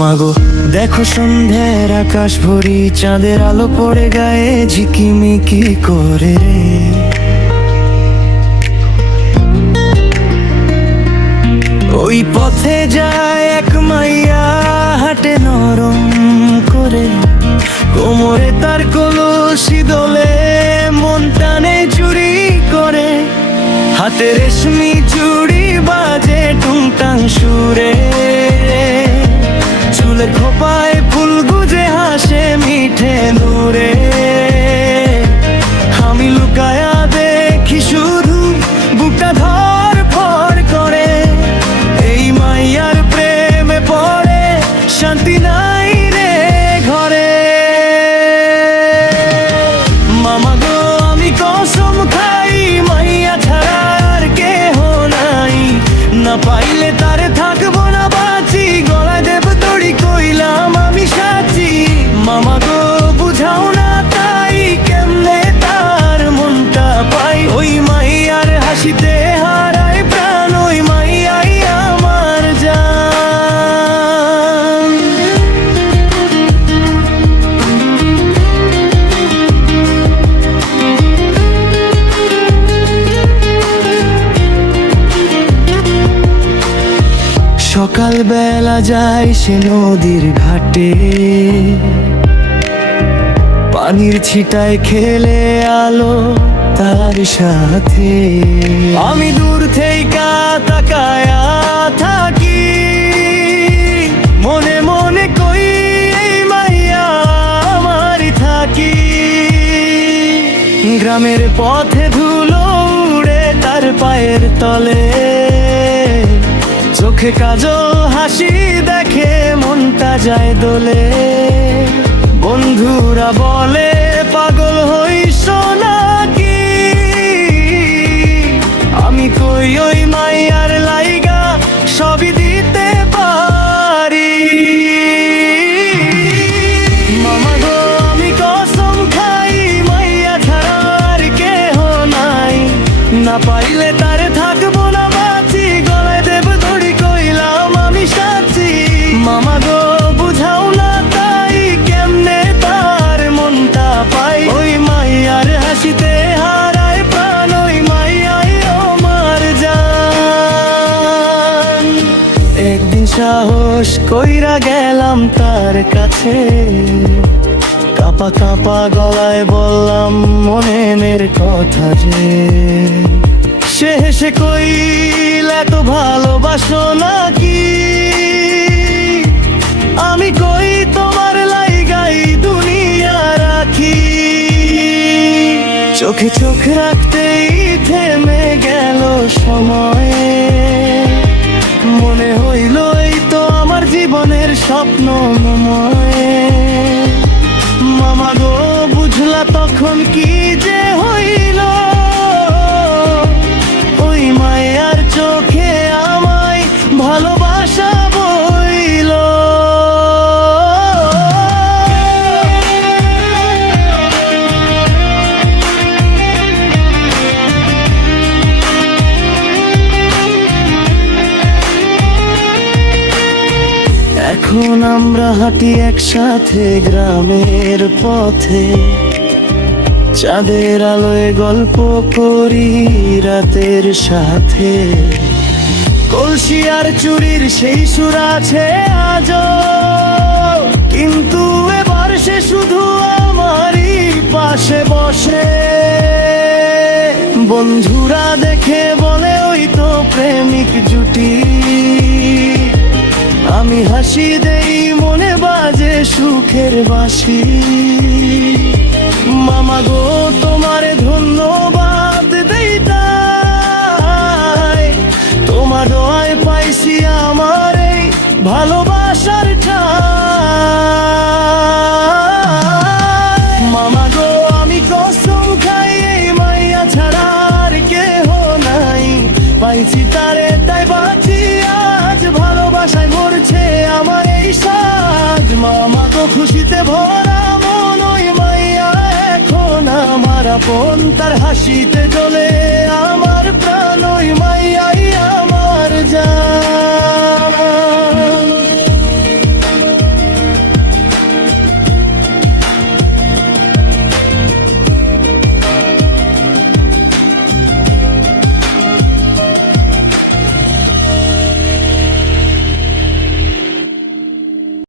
মাগো দেখো সন্ধ্যার আকাশ ভরি, চাঁদের আলো পড়ে গায়ে ঝিকিমিকি করে রে। ওই পথে যায় এক মাইয়া, হাঁটে নরম করে, কোমরে তার কলসি দোলে, মন টানে চুরি করে, হাতে রেশমি চুড়ি বাজে টুংটাং সুরে, চুলের খোপায় ফুল গুজে হাসে মিঠে নূরে। আমি লুকায়া দেখি শুধু বুকটা ধড়ফড় করে, এই মাইয়ার প্রেমে পড়ে শান্তি নাই রে ঘরে। মামা গো আমি কসম খাই, মাইয়া ছাড়া আর কেহ নাই, না পাইলে তারে থাকবো না বাঁচি, গলায় দেব দড়ি কইলাম আমি সাচি। মামা গো বুঝাও না তাই, কেমনে তার মনটা পাই, ওই মাইয়ার হাসিতে হারায় প্রাণ, ওই মাইয়াই আমার জান। সকাল বেলা যায় সে নদীর ঘাটে, পানির ছিটায় খেলে আলো তার সাথে। আমি দূর থেকে তাকায়া থাকি, মনে মনে কই এই মাইয়া আমারই থাকি। গ্রামের পথে ধুলো উড়ে তার পায়ের তলে, চোখে কাজল হাসি দেখে মনটা যায় দোলে। বন্ধুরা বলে পাগল হইস নাকি, আমি কই ওই মাইয়ার লাইগা সবই দিতে পারি। মামা গো আমি কসম খাই, মাইয়া ছাড়া আর কেহ নাই, না পাইলে তারে থাকবো না বাঁচি, গলায় দেব দড়ি কইলাম আমি সাচি। মামা গো বুঝাও না তাই, কেমনে তার মনটা পাই, ওই মাইয়ার হাসিতে হারায় প্রাণ, ওই মাইয়াই আমার জান। একদিন সাহস কইরা গেলাম তার কাছে, কাঁপা কাঁপা গলায় বললাম মনের কথা যে। সে হেসে কইল এত ভালোবাসো নাকি, আমি কই তোমার লাইগাই দুনিয়া রাখি। চোখে চোখ রাখতেই থেমে গেল সময়, মনে হইল এই তো আমার জীবনের স্বপ্নময়। মামা গো বুঝলা তখন কি যে হইল, ওই মায়ার চোখে আমায় ভালোবাসা বইল। এখন আমরা হাঁটি একসাথে গ্রামের পথে, চাঁদের আলোয় গল্প করি রাতের সাথে। কলসি আর চুরির সেই সুর আছে আজও, কিন্তু এবার সে শুধু আমারই পাশে বসে। বন্ধুরা দেখে বলে ওই তো প্রেমিক জুটি, আমি হাসি দেই মনে বাজে সুখের বাঁশি। মামা গো তোমারে ধন্যবাদ দেই তাই, তোমার দোয়ায় পাইছি আমার এই ভালোবাসার ঠাঁই। মামা গো আমি কসম খাই, এই মাইয়া ছাড়া আর কেহ নাই, পাইছি তারে তাই বাঁচি আজ, ভালোবাসায় ভরছে আমার এই সাজ। মামা তো খুশিতে ভরা মন, ওই মাইয়া এখন আমার আপন, তার হাসিতে জ্বলে আমার প্রাণ।